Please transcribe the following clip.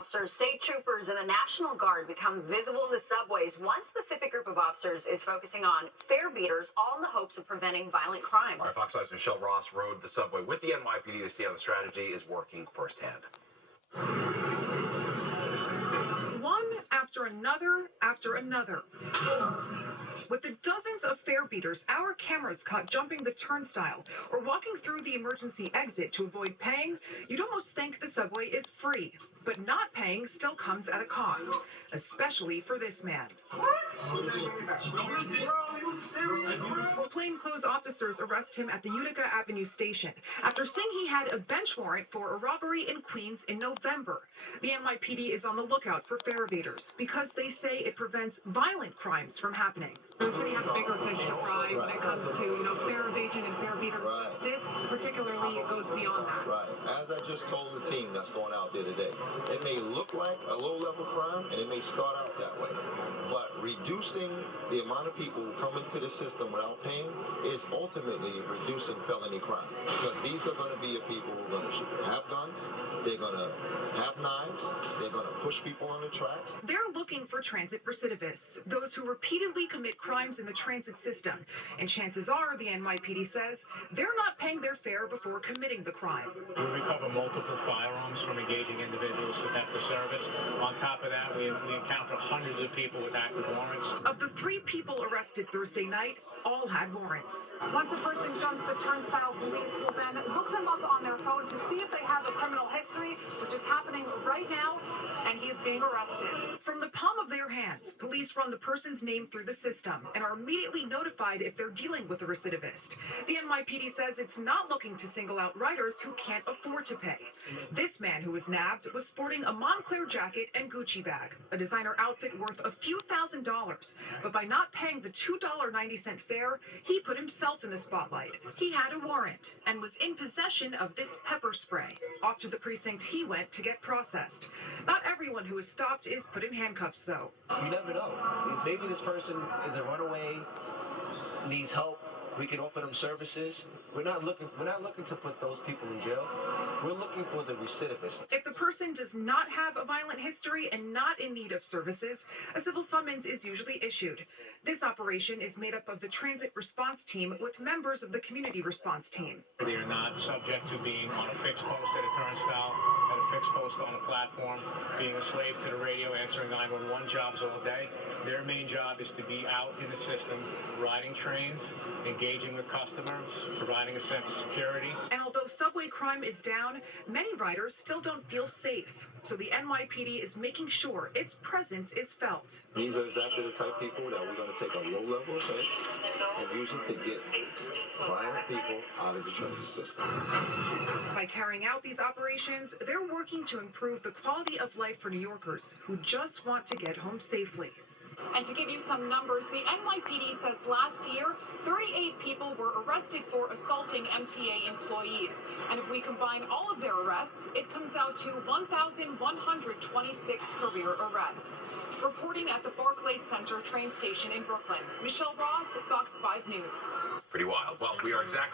Officers, state troopers, and the National Guard become visible in the subways. One specific group of officers is focusing on fare beaters, all in the hopes of preventing violent crime. All right, Fox 5's Michelle Ross rode the subway with the NYPD to see how the strategy is working firsthand. One after another. With the dozens of fare beaters, our cameras caught jumping the turnstile or walking through the emergency exit to avoid paying, you'd almost think the subway is free. But not paying still comes at a cost, especially for this man. Plainclothes officers arrest him at the Utica Avenue station after saying he had a bench warrant for a robbery in Queens in November. The NYPD is on the lookout for fare beaters because they say it prevents violent crimes from happening. The city has bigger fish to fry when it comes to, fare evasion and fare beaters. Right. This particularly goes beyond that. Right. As I just told the team that's going out there today, it may look like a low-level crime and it may start out that way, but reducing the amount of people who come into the system without paying is ultimately reducing felony crime, because these are going to be people who are going to have guns, they're going to have knives, they're going to push people on the tracks. They're looking for transit recidivists, those who repeatedly commit crimes in the transit system. And chances are, the NYPD says, they're not paying their fare before committing the crime. We recover multiple firearms from engaging individuals with theft of service. On top of that, we encounter hundreds of people with active warrants. Of the 3 people arrested Thursday night, all had warrants. Once a person jumps the turnstile, police will then look them up on their phone to see if they have a criminal history, which is happening right now, and he is being arrested. From the palm of their hands, police run the person's name through the system and are immediately notified if they're dealing with a recidivist. The NYPD says it's not looking to single out riders who can't afford to pay. This man who was nabbed was sporting a Montclair jacket and Gucci bag, a designer outfit worth a few $1,000s. But by not paying the $2.90 fare, he put himself in the spotlight. He had a warrant and was in possession of this pepper spray. Off to the precinct he went to get processed. Not everyone who is stopped is put in handcuffs, though. You never know. Maybe this person is a runaway, needs help. We can offer them services. We're not looking to put those people in jail. We're looking for the recidivist. If the person does not have a violent history and not in need of services, a civil summons is usually issued. This operation is made up of the transit response team with members of the community response team. They are not subject to being on a fixed post at a turnstile, at a fixed post on a platform, being a slave to the radio, answering 911 jobs all day. Their main job is to be out in the system, riding trains, engaging with customers, providing a sense of security. And although subway crime is down, many riders still don't feel safe. So the NYPD is making sure its presence is felt. These are exactly the type of people that we're going to take a low-level offense and use it to get violent people out of the transit system. By carrying out these operations, they're working to improve the quality of life for New Yorkers who just want to get home safely. And to give you some numbers, the NYPD says last year, 38 people were arrested for assaulting MTA employees. And if we combine all of their arrests, it comes out to 1,126 career arrests. Reporting at the Barclays Center train station in Brooklyn, Michelle Ross, Fox 5 News. Pretty wild. Well, we are exactly